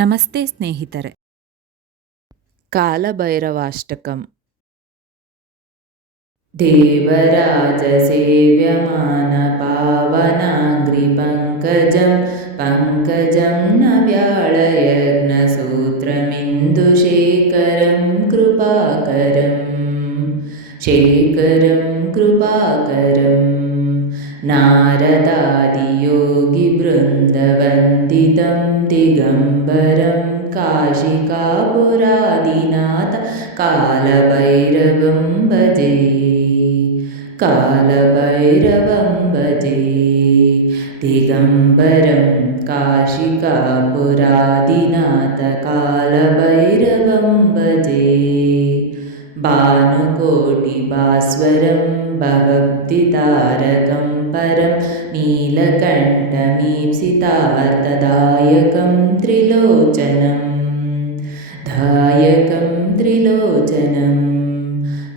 ನಮಸ್ತೆ ಸ್ನೇಹಿತರೆ. ಕಾಲಭೈರವಾಷ್ಟಕಂ. ದೇವರಾಜ ಸೇವ್ಯಮಾನ ಪಾವನಾಂಗ್ರಿ ಪಂಕಜಂ ಪಂಕಜಂ ನವ್ಯಾಳಯಜ್ಞ ಸೂತ್ರಮಿಂದು ಶೇಖರಂ ಕೃಪಾಕರಂ ಶೇಖರಂ ಕೃಪಾಕರಂ ನಾರದಾದಿಯೋಗಿ ಬೃಂದವಂದಿತಂ ದಿಗಂಬರಂ ಕಾಶಿಕಾಪುರಾದಿನಾಥ ಕಾಲಭೈರವಂ ಭಜೆ ಕಾಲಭೈರವಂ ಭಜೆ ದಿಗಂಬರಂ ಕಾಶಿಕಾಪುರಾದಿನಾಥ ಕಾಲಭೈರವಂ ಭಜೆ ಭಾನುಕೋಟಿ ಭಾಸ್ವರಂ ಭವಬ್ಧಿತಾರಕಂ ಪರಂ ನೀಲಕಂಠಮೀಪ್ಸಿತಾರ್ಥದಾಯಕಂ ತ್ರಿಲೋಚನಂ ದಾಯಕಂ ತ್ರಿಲೋಚನಂ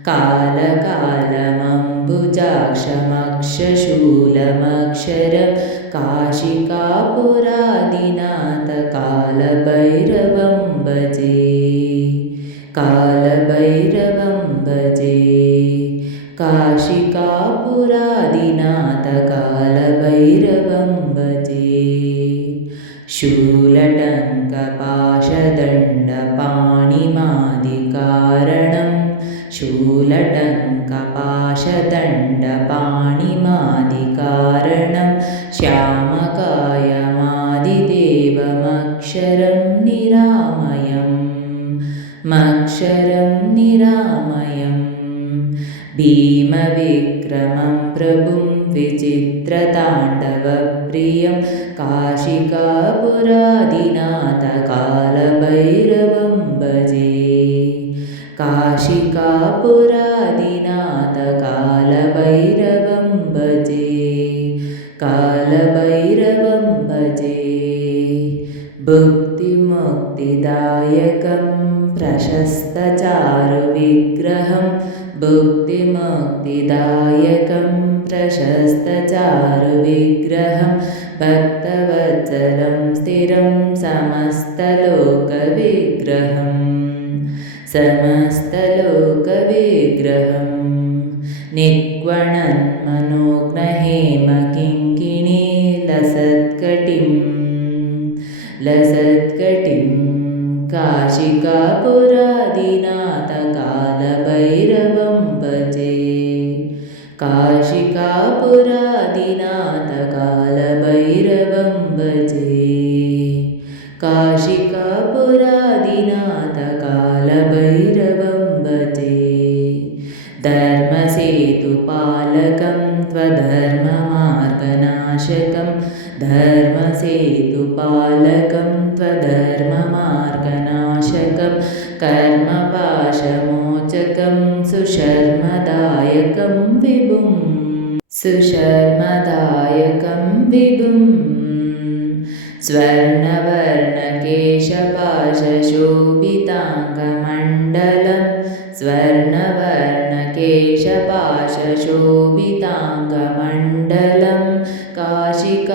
ಕಾಲಕಾಲಮಂಬುಜಾಕ್ಷಮಕ್ಷಶೂಲಮಕ್ಷರಂ ಕಾಶಿಕಾಪುರಾದಿನಾಥ ಕಾಲಭೈರವಂ ಭಜೆ ಕಾಲಭೈರವಂ ಭಜೆ ಕಾಶಿಕಾಪುರಾದಿನಾಥ ಕಾಲಭೈರವಂ ಭಜೆ ಶೂಲಟಂಕಪಾಶದಂಡಪಾಣಿಮಾದಿಕಾರಣಂ ಶೂಲಟಂಕಪಾಶದಂಡಪಾಣಿಮಾದಿಕಾರಣಂ ಶ್ಯಾಮಕಾಯಮಾದಿದೇವಮಕ್ಷರಂ ನಿರಾಮಯಂ ಮಕ್ಷರಂ ನಿರಾಮಯಂ ಭೀಮವಿಕ್ರಮಂ ಪ್ರಭುಂ ವಿಚಿತ್ರತಾಂಡವಪ್ರಿಯಂ ಕಾಶಿಕಾಪುರಾದಿನಾಥ ಕಾಲಭೈರವಂ ಭಜೆ ಕಾಶಿಕಾಪುರಾದಿನಾಥ ಕಾಲಭೈರವಂ ಭಜೆ ಕಾಲಭೈರವಂ ಭಜೆ ಭುಕ್ತಿಮುಕ್ತಿದಾಯಕಂ ಪ್ರಶಸ್ತಚಾರುವಿಗ್ರಹಂ ಭುಕ್ತಿಮುಕ್ತಿದಾಯಕಂ ಪ್ರಶಸ್ತಚಾರುವಿಗ್ರಹಂ ಭಕ್ತವತ್ಸಲಂ ಸ್ಥಿರಂ ಸಮಸ್ತಲೋಕವಿಗ್ರಹಂ ಸಮಸ್ತಲೋಕವಿಗ್ರಹಂ ನಿಕ್ವಣನ್ಮನೋಜ್ಞಹೇಮಕಿಂಕಿಣೀ ಲಸತ್ಕಟಿಂ ಲಸತ್ಕಟಿಂ ಕಾಶಿಕಾಪುರಾದಿನಾಥ ಕಾಲಭೈರವಂ ಭಜೆ ಕಾಶಿಕಾಪುರಾದಿನಾಥ ಕಾಲಭೈರವಂ ಭಜೆ ಕಾಶಿಕಾಪುರಾದಿನಾಥ ಕಾಲಭೈರವಂ ಭಜೆ ಧರ್ಮಸೇತುಪಾಲಕಂ ತ್ವಧರ್ಮಮಾರ್ಗನಾಶಕಂ ಧರ್ಮಸೇತುಪಾಲಕಂ ತ್ವಧರ್ಮಮಾರ್ಗನಾಶಕಂ ಕರ್ಮಪಾಶಮೋಚಕಂ ಸುಶರ್ಮದಾಯಕಂ ವಿಭುಂ ಸುಶರ್ಮದಾಯಕಂ ವಿಭುಂ ಸ್ವರ್ಣವರ್ಣಕೇಶಪಾಶಶೋಭಿತಾಂಗಮಂಡಲಂ ಸ್ವರ್ಣವರ್ಣಕೇಶಪಾಶಶೋಭಿತಾಂಗಮಂಡಲಂ ಕಾಶಿಕಾಪುರಾದಿನಾಥ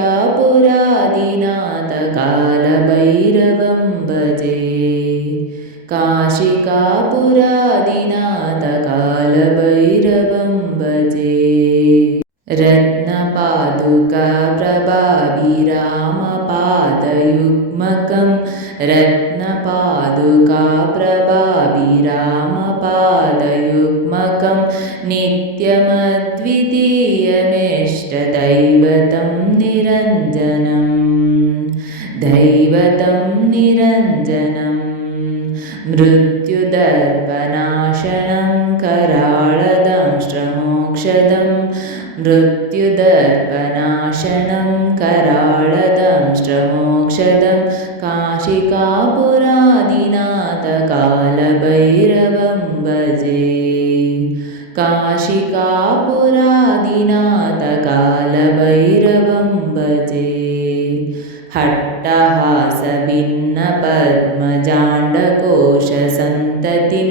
ಕಾಲಭೈರವಂ ಭಜೆ ಕಾಶಿಕಾಪುರಾದಿನಾಥ ಕಾಲಭೈರವಂ ಭಜೆ ರತ್ನಪಾದುಕಾ ಪ್ರಭಾಭಿರಾಮಪಾದಯುಗ್ಮಕಂ ರತ್ನಪಾದುಕಾ ಪ್ರಭಾಭಿರಾಮಪಾದಯುಗ್ಮಕಂ ನಿತ್ಯಮದ್ವಿತೀಯಮಿಷ್ಟದೈವತಂ ನಿರಂಜನಂ ದೈವತಂ ನಿರಂಜನಂ ಮೃತ್ಯುದರ್ಪನಾಶನಂ ಕರಾಳದಂಶ್ರಮೋಕ್ಷದಂ ಮೃತ್ಯುದರ್ಪನಾಶನಂ ಕರಾಳದಂಶ್ರಮೋಕ್ಷದಂ ಕಾಶಿಕಾಪುರಾದಿನಾಥ ಕಾಲಭೈರವಂ ಭಜೆ ಕಾಶಿಕಾಪುರಾದಿನಾಥ ಕಾಲಭೈರವಂ ಭಜೆ ಹಟ್ಟಹಾಸ ಭಿನ್ನ ಪದ್ಮಜಾಂಡಕೋಶ ಸಂತತಿಂ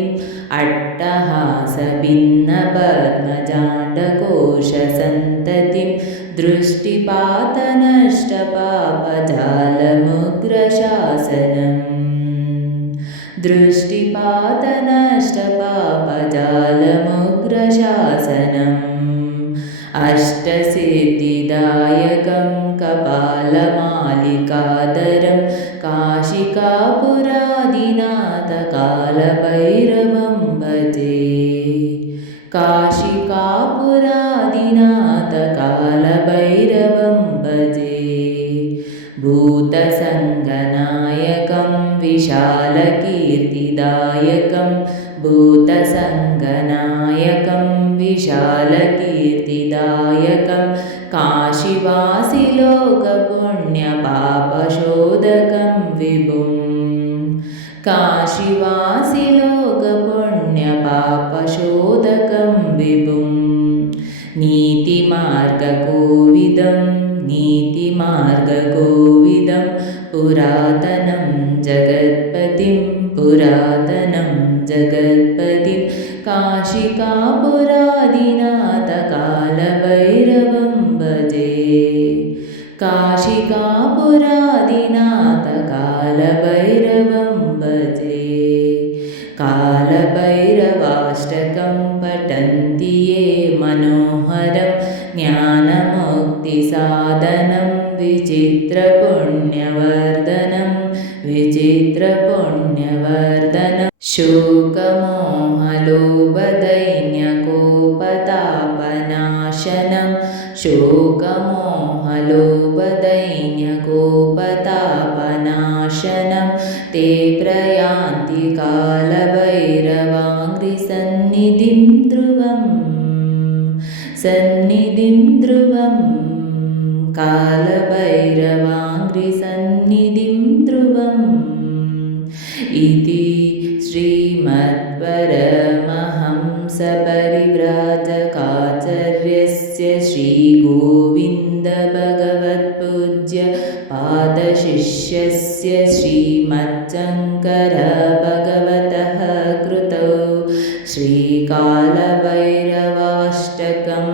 ಅಟ್ಟಹಾಸ ಭಿನ್ನ ಪದ್ಮಜಾಂಡಕೋಶ ಸಂತತಿಂ दृष्टिपातनष्टपापजालमुग्रशासनम् अष्टसिद्धिदायकं कपालमालिकाधरं काशिकापुरादिनाथकालभैरवं भजे काशिकापुरादिनाथकालभैरवं भजे भूतसङ्गनायकं विशालकीर्तिदायकं भूतसङ्गनायकं विशालकीर्तिदायकं काशीवासिलोकपुण्यपापशोधकं विभुं काशीवासिलोकपुण्यपापशोधकं विभुं नीतिमार्गकोविदं पुरातनं जगत्पतिं काशिकापुरादिनाथकालभैरवं भजे काशिकापुरादिनाथकालभैरवं भजे कालभैरवाष्टकं पठन्ति ये मनोहरं ज्ञानमुक्तिसाधनं विचित्रपुण्यवर्धनं शोकमोहलोभदैन्यकोपतापनाशनं ते प्रयान्ति कालभैरवाङ्घ्रिसन्निधिं ध्रुवं कालभैरवाङ्घ्रिसन्निधिं ध्रुवम् इति श्रीमद्परमहंसपरिव्राजकाचार्यस्य श्रीगोविन्दभगवत्पूज्य पादशिष्यस्य श्रीमच्छङ्करभगवतः कृतौ श्रीकालभैरवाष्टकं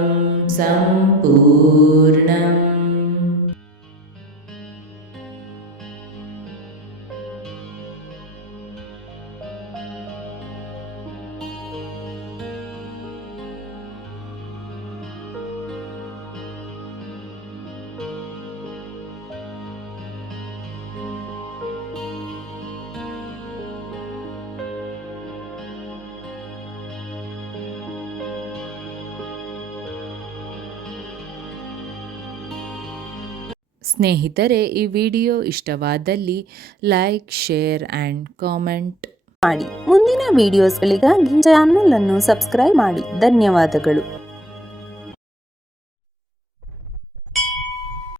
सम्पूर्णम्। ಸ್ನೇಹಿತರೆ, ಈ ವಿಡಿಯೋ ಇಷ್ಟವಾದಲ್ಲಿ ಲೈಕ್, ಶೇರ್ ಆ್ಯಂಡ್ ಕಾಮೆಂಟ್ ಮಾಡಿ. ಮುಂದಿನ ವಿಡಿಯೋಸ್ಗಳಿಗಾಗಿ ಚಾನಲ್ ಅನ್ನು ಸಬ್ಸ್ಕ್ರೈಬ್ ಮಾಡಿ. ಧನ್ಯವಾದಗಳು.